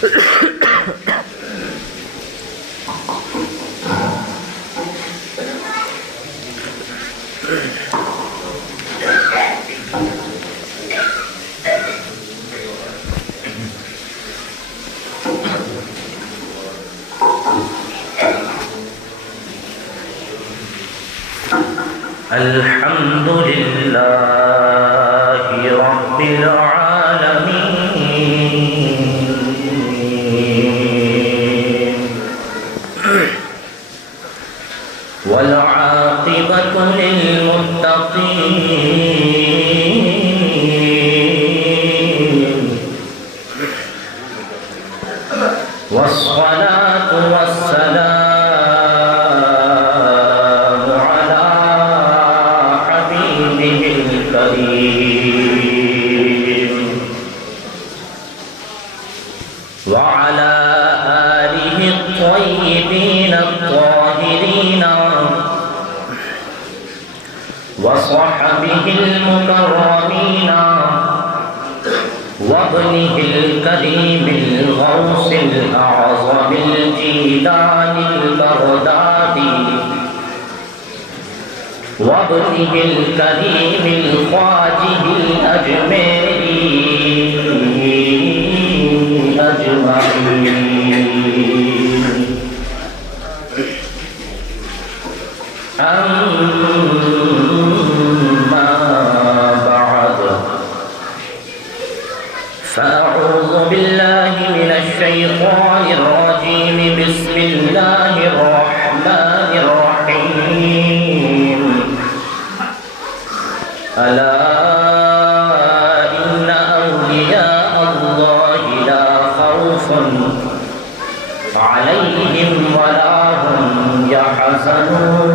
الحمد لله رب العالمين والعاقبة للمتقين والصلاة والسلام وعلى آله الطيبين الطاهرين وصحبه المكرمين وابنه الكريم الغوث الأعظم الجيلاني البغدادي وابنه الكريم الخواجه الأجميري أجمعين. أما بعد فأعوذ بالله من الشيطان الرجيم. بسم الله الرحمن الرحيم. ألا إن أولياء الله لا خوف عليهم ولا هم يحزنون.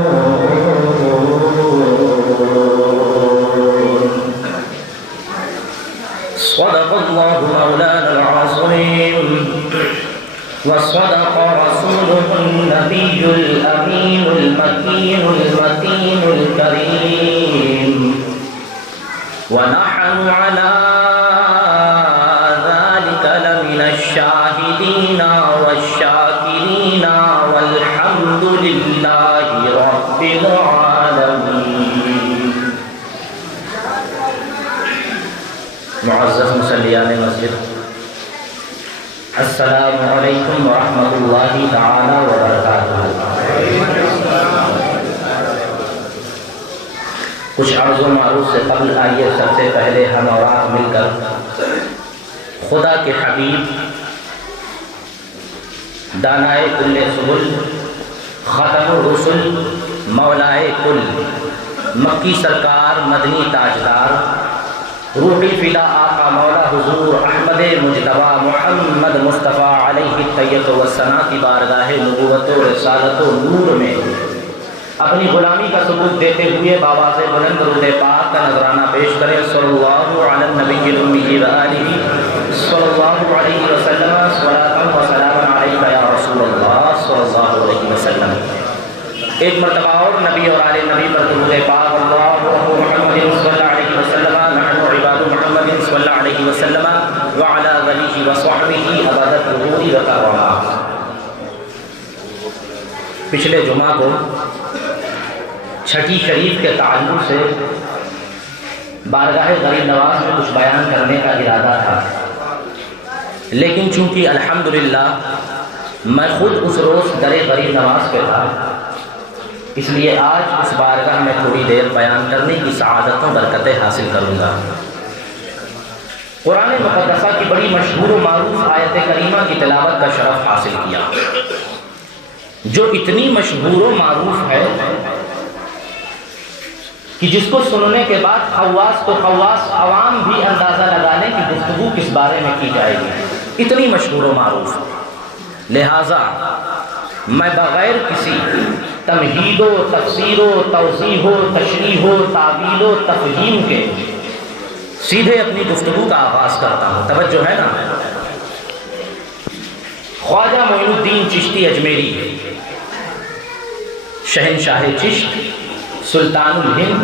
صدق الله مولانا العظيم وصدق رسوله النبي الأمين المكين المتين الكريم. ونحن على ذلك لمن الشاهدين والشاكرين والحمد لله رب العالمين. معزز مصلیان مسجد، السلام علیکم ورحمۃ اللہ تعالی وبرکاتہ. کچھ عرض و معروف سے قبل آئیے سب سے پہلے ہم اور آپ مل کر خدا کے حبیب دانائے کل سبل ختم الرسل مولائے کل مکی سرکار مدنی تاجدار روحی فدا آقا مولا حضور احمد مجتبی محمد مصطفیٰ علیہ الطیب والثنا کی بارگاہ نبوت و رسالت و نور میں اپنی غلامی کا ثبوت دیتے ہوئے بآواز بلند درود پاک کا نذرانہ پیش کریں. صلی اللہ علی النبی الأمی وآلہ صلی اللہ علیہ وسلم. صلاۃ و سلام علیک یا رسول اللہ صلی اللہ علیہ وسلم. ایک مرتبہ اور نبی اور آل نبی پر درود پاک. اللہ محمد صلی اللہ علیہ وسلم نحن عباد محمد صلی اللہ علیہ وسلم وعلی آلہ وصحبہ ابد الظہور والکرامات. پچھلے جمعہ کو چھٹی شریف کے تعلق سے بارگاہ غریب نواز میں کچھ بیان کرنے کا ارادہ تھا، لیکن چونکہ الحمدللہ میں خود اس روز در غریب نواز پہ تھا، اس لیے آج اس بارگاہ میں تھوڑی دیر بیان کرنے کی سعادت و برکتیں حاصل کروں گا. قرآن مقدسہ کی بڑی مشہور و معروف آیت کریمہ کی تلاوت کا شرف حاصل کیا، جو اتنی مشہور و معروف ہے کہ جس کو سننے کے بعد خواص تو خواص عوام بھی اندازہ لگانے کی گفتگو کس بارے میں کی جائے گی، اتنی مشہور و معروف. لہٰذا میں بغیر کسی تمہید و تفسیر و توضیح و تشریح و تعویل و تفہیم کے سیدھے اپنی گفتگو کا آغاز کرتا ہوں. توجہ ہے نا. خواجہ معین الدین چشتی اجمیری شہنشاہ چشت سلطان الہند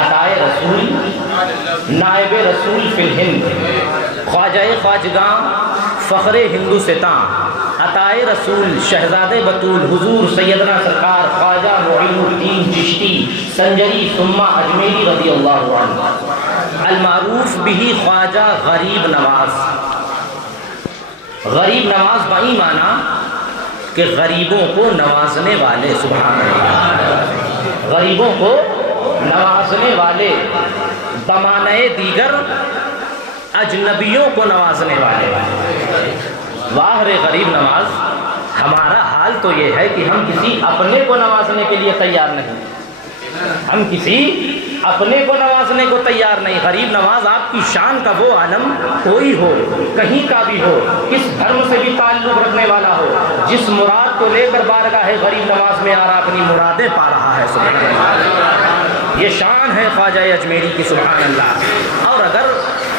عطائے رسول نائب رسول فی الہند خواجہ خواجگاں فخر ہندوستاں، عطائے رسول شہزادے بطول حضور سیدنا سرکار خواجہ معین الدین چشتی سنجری ثم اجمیری رضی اللہ عنہ، المعروف بہ خواجہ غریب نواز۔ غریب نواز بائی معنی کہ غریبوں کو نوازنے والے، سبحان اللہ، غریبوں کو نوازنے والے، بمعنی دیگر اجنبیوں کو نوازنے والے۔ واہ رے غریب نواز، ہمارا حال تو یہ ہے کہ ہم کسی اپنے کو نوازنے کے لیے تیار نہیں، ہم کسی اپنے کو نوازنے کو تیار نہیں۔ غریب نواز آپ کی شان کا وہ عالم کوئی ہو، کہیں کا بھی ہو، کس دھرم سے بھی تعلق رکھنے والا ہو، جس مراد کو لے کر بارگاہ غریب نواز میں آ رہا اپنی مرادیں پا رہا ہے، سبحان اللہ۔ یہ شان ہے خواجہ اجمیری کی، سبحان اللہ۔ اور اگر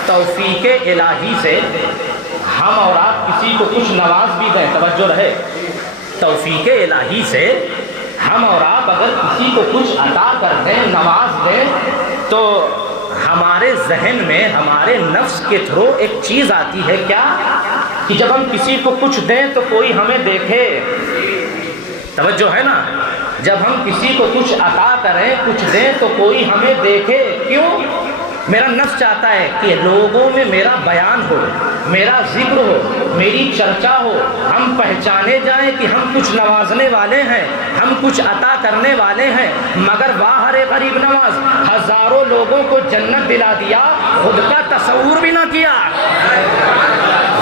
توفیق الہی سے ہم اور آپ کسی کو کچھ نواز بھی دیں، توجہ رہے، توفیق الہی سے ہم اور آپ اگر کسی کو کچھ عطا کر دیں، نواز دیں، تو ہمارے ذہن میں، ہمارے نفس کے تھرو ایک چیز آتی ہے، کیا کہ جب ہم کسی کو کچھ دیں تو کوئی ہمیں دیکھے، توجہ ہے نا، جب ہم کسی کو کچھ عطا کریں، کچھ دیں تو کوئی ہمیں دیکھے۔ کیوں؟ میرا نفس چاہتا ہے کہ لوگوں میں میرا بیان ہو، میرا ذکر ہو، میری چرچا ہو، ہم پہچانے جائیں کہ ہم کچھ نوازنے والے ہیں، ہم کچھ عطا کرنے والے ہیں۔ مگر واہ رے غریب نواز، ہزاروں لوگوں کو جنت دلا دیا، خود کا تصور بھی نہ کیا،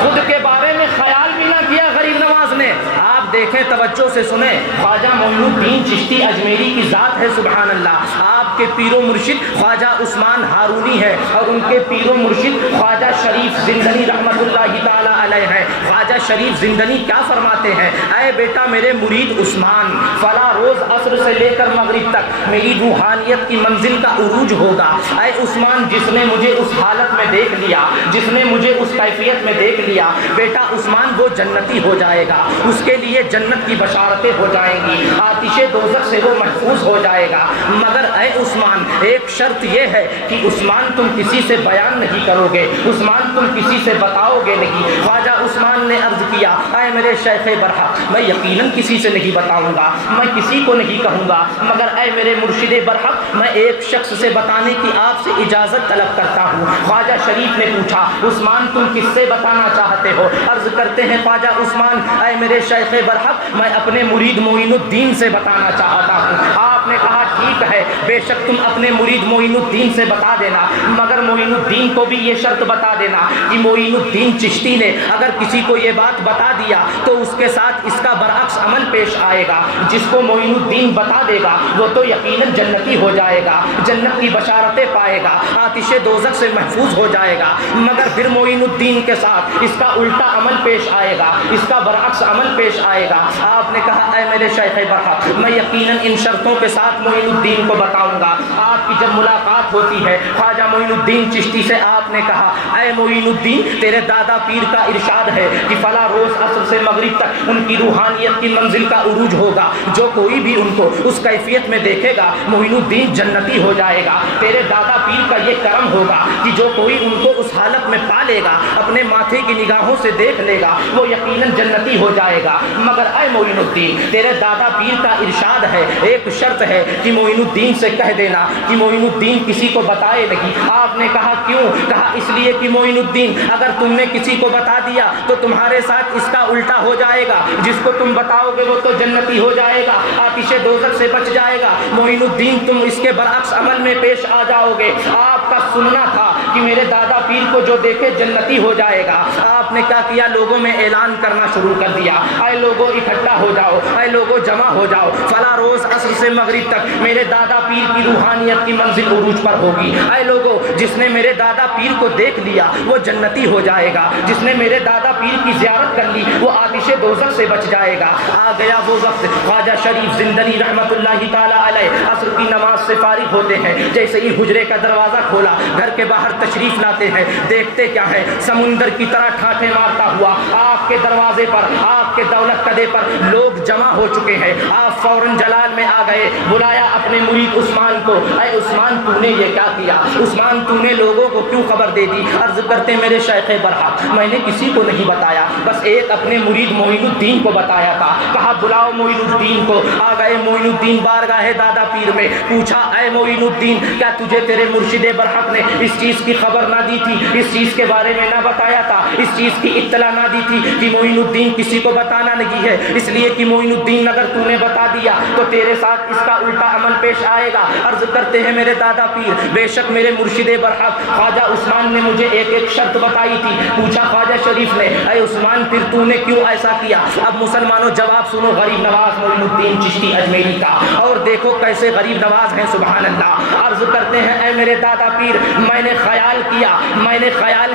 خود کے بارے میں خیال بھی نہ کیا غریب نواز نے۔ آپ دیکھیں، توجہ سے سنیں، خواجہ معین الدین چشتی اجمیری کی ذات ہے، سبحان اللہ۔ آپ کے پیر و مرشد خواجہ عثمان ہارونی ہے، اور ان کے پیر و مرشد خواجہ شریف زندنی رحمت اللہ تعالی علیہ ہے۔ خواجہ شریف زندنی کیا فرماتے ہیں؟ اے بیٹا میرے مرید عثمان، فلاں روز عصر سے لے کر مغرب تک میری روحانیت کی منزل کا عروج ہوگا۔ اے عثمان، جس نے مجھے اس حالت میں دیکھ لیا، جس نے مجھے اس کیفیت میں دیکھ لیا، بیٹا عثمان وہ جنتی ہو جائے گا، اس کے لیے جنت کی بشارتیں ہو جائیں گی، آتش دوزخ سے وہ محفوظ ہو جائے گا۔ مگر اے عثمان، ایک شرط یہ ہے کہ عثمان تم کسی سے بیان نہیں کرو گے، عثمان تم کسی سے بتاؤ گے نہیں۔ خواجہ عثمان نے عرض کیا، اے میرے شیخ برحق، میں یقیناً کسی سے نہیں بتاؤں گا، میں کسی کو نہیں کہوں گا، مگر اے میرے مرشد برحق، میں ایک شخص سے بتانے کی آپ سے اجازت طلب کرتا ہوں۔ خواجہ شریف نے پوچھا، عثمان تم کس سے بتانا چاہتے ہو؟ عرض کرتے ہیں خواجہ عثمان، اے میرے شیخ برحق، میں اپنے مرید معین الدین سے بتانا چاہتا ہوں۔ آپ نے کہا ٹھیک ہے، بے شک تم اپنے مرید معین الدین سے بتا دینا، مگر معین الدین کو بھی یہ شرط بتا دینا کہ معین الدین چشتی نے اگر کسی کو یہ بات بتا دیا تو اس کے ساتھ اس کا برعکس عمل پیش آئے گا۔ جس کو معین الدین بتا دے گا وہ تو یقیناً جنتی ہو جائے گا، جنت کی بشارتیں پائے گا، آتش دوزخ سے محفوظ ہو جائے گا۔ مگر پھر معین الدین کے ساتھ اس کا الٹا عمل پیش آئے گا، اس کا برعکس عمل پیش آئے گا۔ آپ نے کہا، اے میرے شیخ برحق، میں یقیناً ان شرطوں کے ساتھ معین الدین کو بتاؤں گا۔ آپ کی جب ملاقات ہوتی ہے خواجہ معین الدین چشتی سے، آپ نے کہا، اے معین الدین، تیرے دادا پیر کا ارشاد ہے کہ فلاں روز عصر سے مغرب تک ان کی روحانیت کی منزل کا عروج ہوگا، جو کوئی بھی ان کو اس کیفیت میں دیکھے گا معین الدین جنتی ہو جائے گا۔ تیرے دادا پیر کا یہ کرم ہوگا کہ جو کوئی ان کو اس حالت میں پا لے گا، اپنے ماتھے کی نگاہوں سے دیکھ لے گا، وہ یقیناً جنتی ہو جائے گا۔ مگر اے معین الدین، تیرے دادا پیر کا ارشاد ہے، ایک شرط ہے کہ معین الدین سے کہہ دینا کہ معین الدین کسی کو بتائے نہیں۔ آپ نے کہا کیوں؟ کہا اس لیے کہ معین الدین، اگر تم نے کسی کو بتا دیا تو تمہارے ساتھ اس کا الٹا ہو جائے گا، جس کو تم بتاؤ گے وہ تو جنتی ہو جائے گا، آتش دوزخ سے بچ جائے گا، معین الدین تم اس کے برعکس عمل میں پیش آ جاؤ گے۔ آپ کا سننا تھا کہ میرے دادا پیر کو جو دیکھے جنتی ہو جائے گا۔ آپ نے کیا کیا؟ لوگوں میں اعلان کرنا شروع کر دیا، اے لوگوں اکٹھا ہو جاؤ، اے لوگوں جمع ہو جاؤ، فلاں روز عصر سے مغرب تک میرے دادا پیر کی روحانیت کی منزل عروج پر ہوگی۔ اے لوگوں، جس نے میرے دادا پیر کو دیکھ لیا وہ جنتی ہو جائے گا، جس نے میرے دادا پیر کی زیارت کر لی وہ آتش دوزخ سے بچ جائے گا۔ آ گیا وہ وقت، خواجہ شریف زندنی رحمت اللہ تعالی علیہ عصر کی نماز سے فارغ ہوتے ہیں، جیسے ہی حجرے کا دروازہ کھولا، گھر کے باہر تشریف لاتے ہیں، دیکھتے کیا ہے؟ سمندر کی طرح ٹھاٹھے مارتا ہوا آپ کے دروازے پر، آپ کے دولت کدے پر لوگ جمع ہو چکے ہیں۔ آپ فوراً جلال میں آ گئے، بلایا اپنے مرید عثمان کو، اے عثمان تو نے یہ کیا کیا؟ عثمان تو نے لوگوں کو کیوں خبر دے دی؟ عرض کرتے میرے شیخ برحق میں نے کسی کو نہیں بتایا، بس ایک اپنے مرید معین الدین کو بتایا تھا۔ کہا بلاؤ معین الدین کو۔ آ گئے معین الدین بارگاہ دادا پیر میں، پوچھا اے معین الدین کیا تجھے تیرے مرشد برحق نے اس چیز کی خبر نہ دی تھی، اس چیز کے بارے میں نہ بتایا تھا، اس چیز کی اطلاع نہ دی تھی کہ معین الدین کسی کو بتانا نہیں ہے، اس لیے کہ معین الدین اگر تو نے بتا دیا تو تیرے ساتھ اس کا الٹا عمل پیش آئے گا۔ عرض کرتے ہیں میرے دادا پیر بے شک میرے مرشد برحق خواجہ عثمان نے مجھے ایک ایک شرط بتائی تھی۔ پوچھا خواجہ شریف نے اے عثمان پھر تو نے کیوں ایسا کیا؟ اب مسلمانوں جواب سنو غریب نواز معین الدین چشتی اجمیری کا، اور دیکھو کیسے غریب نواز ہیں سبحان اللہ۔ عرض کرتے ہیں اے میرے دادا پیر میں نے خیال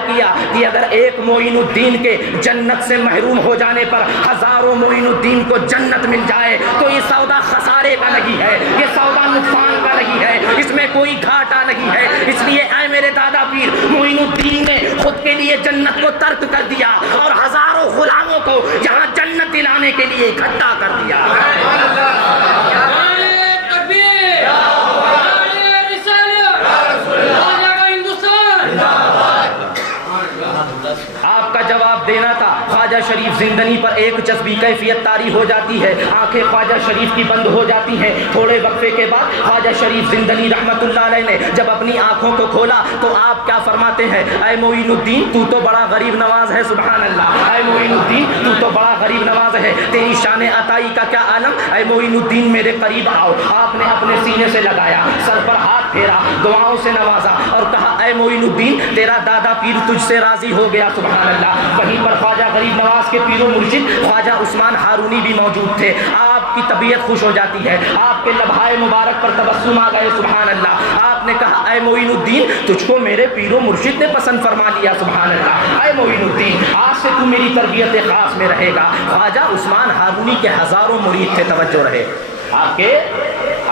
کیا کہ اگر ایک معین الدین کے جنت سے محروم ہو جانے پر ہزاروں معین الدین کو جنت مل جائے تو یہ سودا خسارے کا نہیں ہے، یہ سودا نقصان کا نہیں ہے، اس میں کوئی گھاٹا نہیں ہے۔ اس لیے اے میرے دادا پیر معین الدین نے خود کے لیے جنت کو ترک کر دیا اور ہزاروں غلاموں کو یہاں جنت دلانے کے لیے اکٹھا کر دیا۔ آپ کا جواب دینا تھا۔ خواجہ شریف زندگی پر ایک جذبی کیفیت طاری ہو جاتی ہے، آنکھیں خواجہ شریف کی بند ہو جاتی ہیں۔ تھوڑے وقفے کے بعد خواجہ شریف زندگی رحمت اللہ علیہ نے جب اپنی آنکھوں کو کھولا تو آپ کیا فرماتے ہیں؟ اے معین الدین تو تو بڑا غریب نواز ہے سبحان اللہ، اے معین الدین تو تو بڑا غریب نواز ہے، تیری شان عطائی کا کیا عالم؟ اے معین الدین میرے قریب آؤ۔ آپ نے اپنے سینے سے لگایا، سر پر ہاتھ پھیرا، دعاؤں سے نوازا اور کہا اے معین الدین تیرا دادا پیر تجھ سے راضی ہو گیا سبحان اللہ۔ وہیں پر خواجہ غریب نواز کے پیر و مرشد خواجہ عثمان ہارونی بھی موجود تھے۔ آپ کی طبیعت خوش ہو جاتی ہے، آپ کے لبھائے مبارک پر تبسم آ گئے سبحان اللہ۔ آپ نے کہا اے معین الدین تجھ کو میرے پیر و مرشد نے پسند فرما لیا سبحان اللہ۔ اے معین الدین آج سے تو میری تربیت خاص میں رہے گا۔ خواجہ عثمان ہارونی کے ہزاروں مرید تھے، توجہ رہے، آپ کے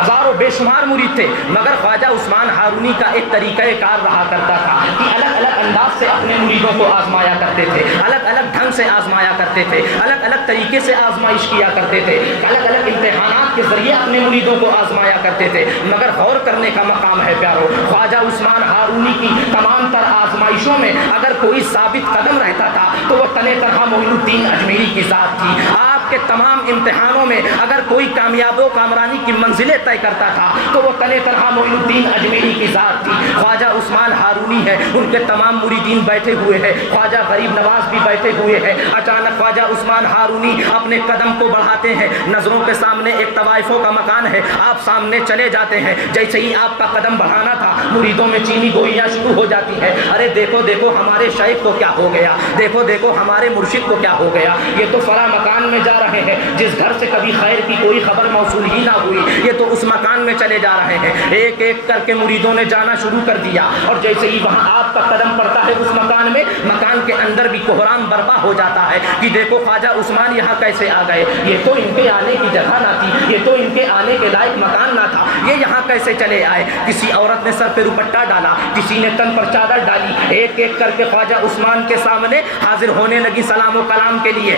ہزاروں بے شمار مرید تھے، مگر خواجہ عثمان ہارونی کا ایک طریقہ کار رہا کرتا تھا کہ الگ الگ انداز سے اپنے مریدوں کو آزمایا کرتے تھے، الگ الگ ڈھنگ سے آزمایا کرتے تھے، الگ الگ طریقے سے آزمائش کیا کرتے تھے، الگ الگ امتحانات کے ذریعے اپنے مریدوں کو آزمایا کرتے تھے۔ مگر غور کرنے کا مقام ہے پیارو، خواجہ عثمان ہارونی کی تمام تر آزمائشوں میں اگر کوئی ثابت قدم رہتا تھا تو وہ تنِ تنہا معین الدین اجمیری کی ذات تھی۔ آپ کے تمام امتحانوں میں اگر کوئی کامیاب و کامرانی کی منزلیں طے کرتا تھا تو وہ تنِ تنہا معین الدین اجمیری کی ذات تھی۔ خواجہ عثمان ہارونی ہے، ان کے تمام مریدین بیٹھے ہوئے ہیں، خواجہ غریب نواز بھی بیٹھے ہوئے ہیں۔ اچانک خواجہ عثمان ہارونی اپنے قدم کو بڑھاتے ہیں، نظروں کے سامنے ایک طوائفوں کا مکان ہے، آپ سامنے چلے جاتے ہیں۔ جیسے ہی آپ کا قدم بڑھانا تھا مریدوں میں چینی گوئیاں شروع ہو جاتی ہیں، ارے دیکھو دیکھو ہمارے شیخ کو کیا ہو گیا، دیکھو دیکھو ہمارے مرشد کو کیا ہو گیا، یہ تو فلاں مکان میں جا رہے ہیں جس گھر سے کبھی خیر کی کوئی خبر موصول ہی نہ ہوئی، یہ تو اس مکان میں چلے جا رہے ہیں۔ ایک ایک کر کے مریدوں نے جانا شروع کر دیا اور جیسے ہی وہاں آپ کا قدم پڑتا ہے اس مکان میں، مکان کے اندر بھی کوہرام برپا ہو جاتا ہے کہ دیکھو خواجہ عثمان یہاں کیسے آ گئے، یہ تو ان کے آنے کی جگہ نہ تھی، یہ تو ان کے آنے کے لائق مکان نہ تھا، یہ یہاں کیسے چلے آئے۔ کسی عورت نے سر پہ دوپٹہ ڈالا، کسی نے تن پر چادر ڈالی، ایک ایک کر کے خواجہ عثمان کے سامنے حاضر ہونے لگی سلام و کلام کے لیے۔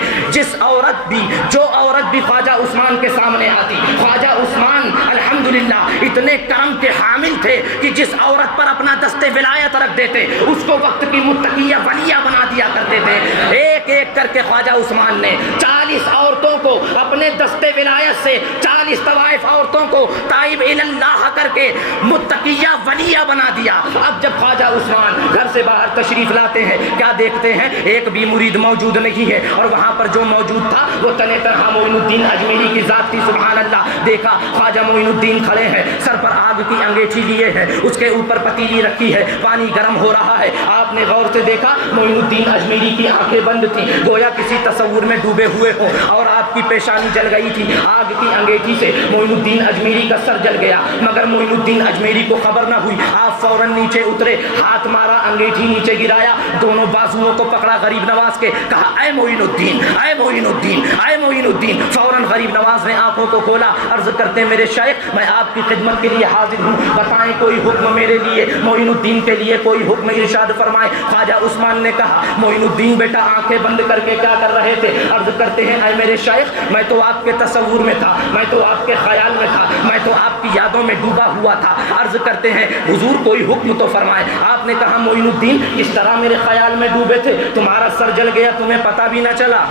جو عورت بھی خواجہ عثمان کے سامنے آتی، خواجہ عثمان الحمدللہ اتنے کرم کے حامل تھے کہ جس عورت پر اپنا دست ولایت رکھ دیتے اس کو وقت کی متقیہ ولیہ بنا دیا کرتے تھے۔ ایک ایک کر کے خواجہ عثمان نے 40 عورتوں کو اپنے دست ولایت سے، 40 طوائف عورتوں کو تائب اللہ کر کے متقیہ ولیہ بنا دیا۔ اب جب خواجہ عثمان گھر سے باہر تشریف لاتے ہیں کیا دیکھتے ہیں؟ ایک بھی مرید موجود نہیں ہے اور وہاں پر جو موجود تھا وہ تنِ تنہا معین الدین اجمیری کی ذات تھی سبحان اللہ۔ دیکھا خواجہ معین الدین کھڑے ہیں، سر پر آگ کی انگیٹھی لیے ہیں، اس کے اوپر پتیلی رکھی ہے، پانی گرم ہو رہا ہے۔ آپ نے غور سے دیکھا معین الدین اجمیری کی آنکھیں بند تھیں، گویا کسی تصور میں ڈوبے ہوئے ہوں اور آپ کی پیشانی جل گئی تھی، آگ کی انگیٹھی سے معین الدین اجمیری کا سر جل گیا، مگر معین الدین اجمیری کو خبر نہ ہوئی۔ آپ فوراً نیچے اترے، ہاتھ مارا، انگیٹھی نیچے گرایا، دونوں بازوؤں کو پکڑا غریب نواز کے، کہا اے معین الدین، اے معین الدین، اے معین الدین۔ فوراً غریب نواز نے آنکھوں کو کھولا، عرض کرتے میرے شیخ میں آپ کی خدمت کے لیے حاضر ہوں، بتائیں کوئی حکم میرے لیے، معین الدین کے لیے کوئی حکم ارشاد فرمائے۔ خواجہ عثمان نے کہا معین الدین بیٹا آنکھیں بند کر کے کیا کر رہے تھے؟ عرض کرتے ہیں اے میرے شیخ میں تو آپ کے تصور میں تھا، میں تو آپ کے خیال میں تھا، میں تو آپ کی یادوں میں ڈوبا ہوا تھا۔ عرض کرتے ہیں حضور کوئی حکم تو فرمائے۔ آپ نے کہا معین الدین کس طرح میرے خیال میں ڈوبے تھے، تمہارا سر جل گیا تمہیں پتہ بھی نہ چلا۔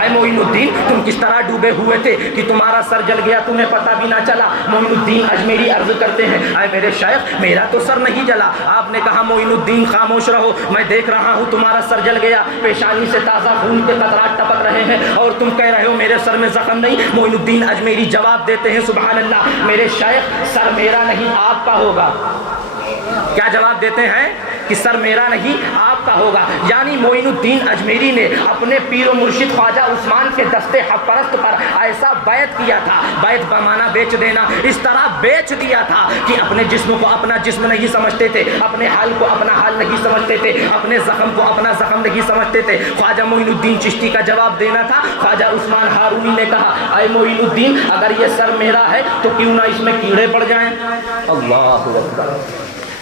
اے معین الدین تم کس طرح ڈوبے ہوئے تھے کہ تمہارا سر جل گیا تمہیں پتہ بھی نہ چلا۔ معین الدین اجمیری عرض کرتے ہیں اے میرے شیخ میرا تو سر نہیں جلا۔ آپ نے کہا معین الدین خاموش رہو، میں دیکھ رہا ہوں تمہارا سر جل گیا، پیشانی سے تازہ خون کے قطرات ٹپک رہے ہیں اور تم کہہ رہے ہو میرے سر میں زخم نہیں۔ معین الدین اجمیری جواب دیتے ہیں سبحان اللہ میرے شیخ سر میرا نہیں آپ کا ہوگا۔ کیا جواب دیتے ہیں کہ سر میرا نہیں آپ کا ہوگا، یعنی معین الدین اجمیری نے اپنے پیر و مرشد خواجہ عثمان کے دستے حق پرست پر ایسا بیعت کیا تھا، بیعت بمانا بیچ دینا، اس طرح بیچ دیا تھا کہ اپنے جسم کو اپنا جسم نہیں سمجھتے تھے، اپنے حال کو اپنا حال نہیں سمجھتے تھے، اپنے زخم کو اپنا زخم نہیں سمجھتے تھے۔ خواجہ معین الدین چشتی کا جواب دینا تھا، خواجہ عثمان ہارونی نے کہا اے معین الدین اگر یہ سر میرا ہے تو کیوں نہ اس میں کیڑے پڑ جائیں۔ اللہ اکبر،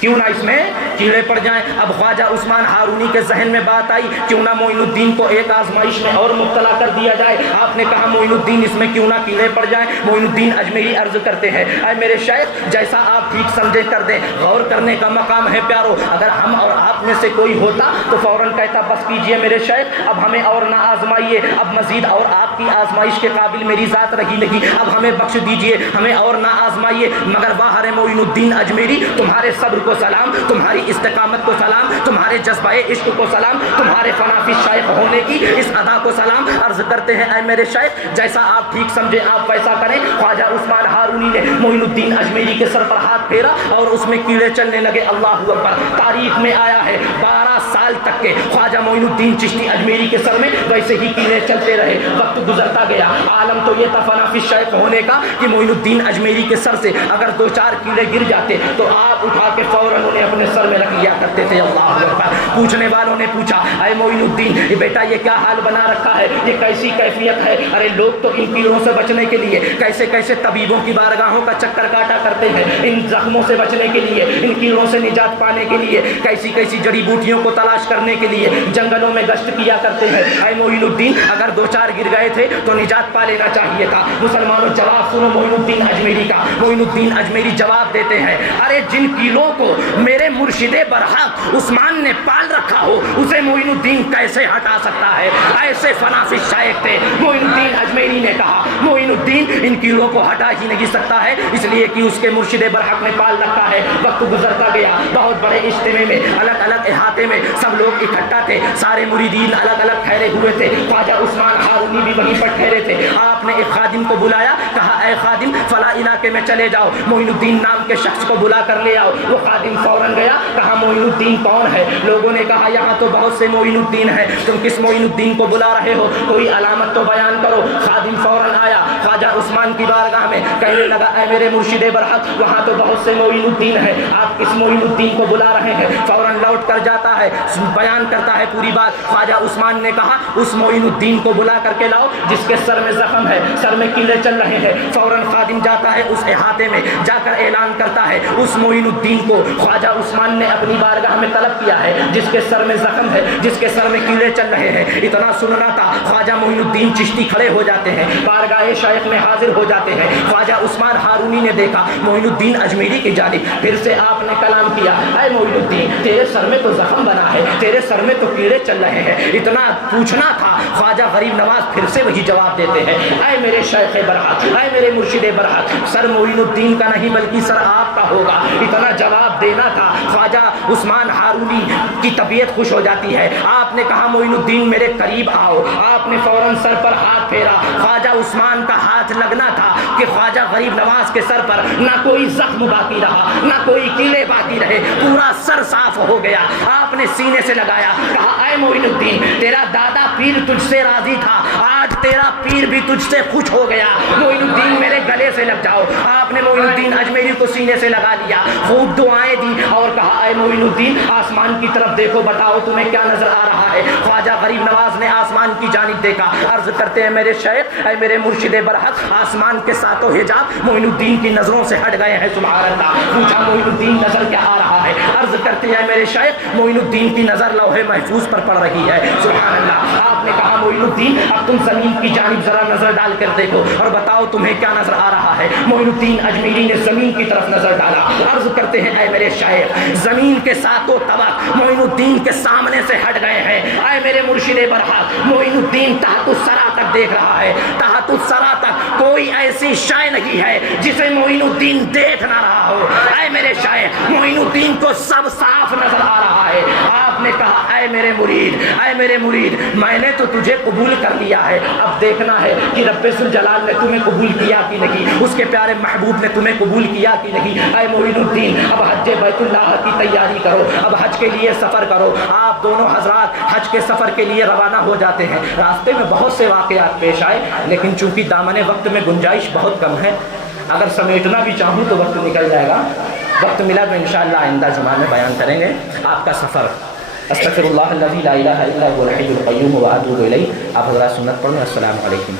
کیوں نہ اس میں کیڑے پڑ جائیں۔ اب خواجہ عثمان ہارونی کے ذہن میں بات آئی کیوں نہ معین الدین کو ایک آزمائش میں اور مبتلا کر دیا جائے۔ آپ نے کہا معین الدین اس میں کیوں نہ کیڑے پڑ جائیں۔ معین الدین اجمیری عرض کرتے ہیں اے میرے شیخ جیسا آپ ٹھیک سمجھے کر دیں، غور کرنے کا مقام ہے پیارو، اگر ہم اور آپ میں سے کوئی ہوتا تو فوراً کہتا بس کیجئے میرے شیخ اب ہمیں اور نہ آزمائیے، اب مزید اور آپ کی آزمائش کے قابل میری ذات رہی نہیں، اب ہمیں بخش دیجئے، ہمیں اور نہ آزمائیے۔ مگر باہر معین الدین اجمیری تمہارے صبر کو سلام، تمہاری استقامت کو سلام، تمہارے جذبہ عشق کو سلام، تمہارے فنافی شیخ ہونے کی اس ادا کو سلام۔ عرض کرتے ہیں اے میرے شیخ جیسا آپ ٹھیک سمجھے آپ ویسا کریں۔ خواجہ عثمان ہارونی نے معین الدین اجمیری کے سر پر ہاتھ پھیرا اور اس میں کیڑے چلنے لگے۔ اللہ اکبر، تاریخ میں آیا ہے 12 سال تک کے خواجہ معین الدین چشتی اجمیری کے سر میں ویسے ہی کیڑے چلتے رہے۔ وقت گزرتا گیا، عالم تو یہ تھا فنافی شیخ ہونے کا کہ معین الدین اجمیری کے سر سے اگر 2-4 کیڑے گر جاتے تو آپ اٹھا کے فوراً انہیں اپنے سر میں رکھ لیا کرتے تھے۔ اللہ اکبر، پوچھنے والوں نے پوچھا اے معین الدین یہ بیٹا یہ کیا حال بنا رکھا ہے، یہ کیسی کیفیت ہے؟ ارے لوگ تو ان کیڑوں سے بچنے کے لیے کیسے کیسے طبیبوں کی بارگاہوں کا چکر کاٹا کرتے ہیں، ان زخموں سے بچنے کے لیے، ان کیڑوں سے نجات پانے کے لیے کیسی کیسی جڑی بوٹیوں کو تلاش کرنے کے لیے جنگلوں میں گشت کیا کرتے ہیں۔ اے معین الدین اگر 2-4 گر گئے تھے تو نجات پا لینا چاہیے تھا۔ مسلمانوں جواب سنو معین الدین اجمیری کا۔ معین الدین اجمیری جواب دیتے ہیں ارے جن کیڑوں کو میرے مرشد برحق عثمان نے پال رکھا ہو اسے معین الدین کیسے ہٹا سکتا ہے، ایسے فنافی شیخ تھے۔ معین الدین اجمیری نے کہا معین الدین ان کیڑوں کو ہٹا ہی نہیں سکتا ہے اس لیے کہ اس کے مرشد برحق نے پال رکھا ہے۔ وقت گزرتا گیا، بہت بڑے اجتماع میں الگ الگ احاطے میں سب لوگ اکٹھا تھے، سارے مریدین الگ الگ ٹھہرے ہوئے تھے، خواجہ عثمان ہارونی بھی وہیں پر ٹھہرے تھے۔ آپ نے ایک خادم کو بلایا، کہا اے خادم فلاں علاقے میں چلے جاؤ، معین الدین نام کے شخص کو بلا کر لے آؤ۔ وہ خادم فوراً گیا، کہا معین الدین کون ہے؟ لوگوں نے کہا یہاں تو بہت سے معین الدین ہیں، تم کس معین الدین کو بلا رہے ہو؟ کوئی علامت تو بیان کرو۔ خادم فوراً آیا خواجہ عثمان کی بارگاہ میں، کہنے لگا اے میرے مرشد برحق وہاں تو بہت سے معین الدین ہیں، آپ کس معین الدین کو بلا رہے ہیں؟ فوراً لوٹ کر جاتا ہے، بیان کرتا ہے پوری بات۔ خواجہ عثمان نے کہا اس معین الدین کو بلا کر کے لاؤ جس کے سر میں زخم ہے، سر میں کیڑے چل رہے ہیں۔ فوراً خادم جاتا ہے اس احاطے میں، جا کر اعلان کرتا ہے اس معین الدین کو خواجہ عثمان نے اپنی بارگاہ میں طلب کیا ہے جس کے سر میں زخم ہے، جس کے سر میں کیڑے چل رہے ہیں۔ اتنا سننا تھا، خواجہ معین الدین چشتی کھڑے ہو جاتے ہیں، بارگاہ شیخ میں حاضر ہو جاتے ہیں۔ خواجہ عثمان ہارونی نے دیکھا معین الدین اجمیری کی جانب، پھر سے آپ نے کلام کیا اے معین الدین تیرے سر میں تو زخم بنا ہے، تیرے سر میں تو کیڑے چل رہے ہیں۔ اتنا پوچھنا تھا، خواجہ غریب نواز پھر سے وہی جواب دیتے ہیں اے میرے شیخ برحق، اے میرے مرشد برحق سر معین الدین کا نہیں بلکہ سر آپ کا ہوگا۔ اتنا جواب دینا تھا، خواجہ عثمان ہارونی کی طبیعت خوش ہو جاتی ہے۔ آپ نے کہا معین الدین میرے قریب آؤ، آپ نے فوراً سر پر ہاتھ پھیرا۔ خواجہ عثمان کا ہاتھ لگنا تھا کہ خواجہ غریب نواز کے سر پر نہ کوئی زخم باقی رہا، نہ کوئی کیڑے باقی رہے، پورا سر صاف ہو گیا۔ آپ نے سینے سے لگایا، کہا اے اے معین الدین تیرا دادا پیر تجھ سے راضی تھا، آج تیرا پیر بھی تجھ سے خوش ہو گیا، معین الدین میرے گلے سے لگ جاؤ۔ آپ نے معین الدین اجمیری کو سینے سے لگا لیا، خوب دعائیں دی اور کہا اے معین الدین آسمان کی طرف دیکھو، بتاؤ تمہیں کیا نظر آ رہا ہے؟ خواجہ غریب نواز نے آسمان کی جانب دیکھا، عرض کرتے ہیں میرے شیخ اے میرے مرشد برحق، آسمان کے ساتوں حجاب معین الدین کی نظروں سے ہٹ گئے ہیں، سبحان اللہ۔ پوچھا معین الدین نظر کیا آ رہا ہے؟ عرض کرتے ہیں میرے شیخ معین الدین کی نظر لوح محفوظ پر پڑ رہی ہے، سبحان اللہ۔ آپ نے کہا معین الدین اب تم زمین کی جانب ذرا نظر ڈال کر دیکھو اور بتاؤ تمہیں کیا نظر آ رہا ہے؟ معین الدین اجمیری نے زمین کی طرف نظر ڈالا، عرض کرتے ہیں اے میرے شیخ زمین کے ساتوں طبق معین الدین کے سامنے سے ہٹ گئے ہیں، اے میرے مرشد برحق معین الدین تحت الثری تک دیکھ رہا ہے، تحت الثری تک کوئی ایسی شے نہیں ہے جسے معین الدین دیکھ نہ رہا ہو، اے میرے شیخ معین الدین کو سب صاف نظر آ رہا ہے۔ آپ نے کہا اے میرے مرید، اے میرے مرید میں نے تو تجھے قبول کر لیا ہے، اب دیکھنا ہے کہ رب ذوالجلال نے تمہیں قبول کیا کہ نہیں، اس کے پیارے محبوب نے تمہیں قبول کیا کہ نہیں۔ اے معین الدین اب حج بیت اللہ کی تیاری کرو، اب حج کے لیے سفر کرو۔ آپ دونوں حضرات حج کے سفر کے لیے روانہ ہو جاتے ہیں۔ راستے میں بہت سے واقعات پیش آئے لیکن چونکہ دامن وقت میں گنجائش بہت کم ہے، اگر سمیٹنا بھی چاہوں تو وقت نکل جائے گا، وقت ملا تو انشاءاللہ آئندہ زمان میں بیان کریں گے آپ کا سفر۔ استغفر اللہ الذی لا الہ الا هو الحی القیوم واتوب الیہ۔ آپ حضرات سنت پڑھیں۔ السلام علیکم۔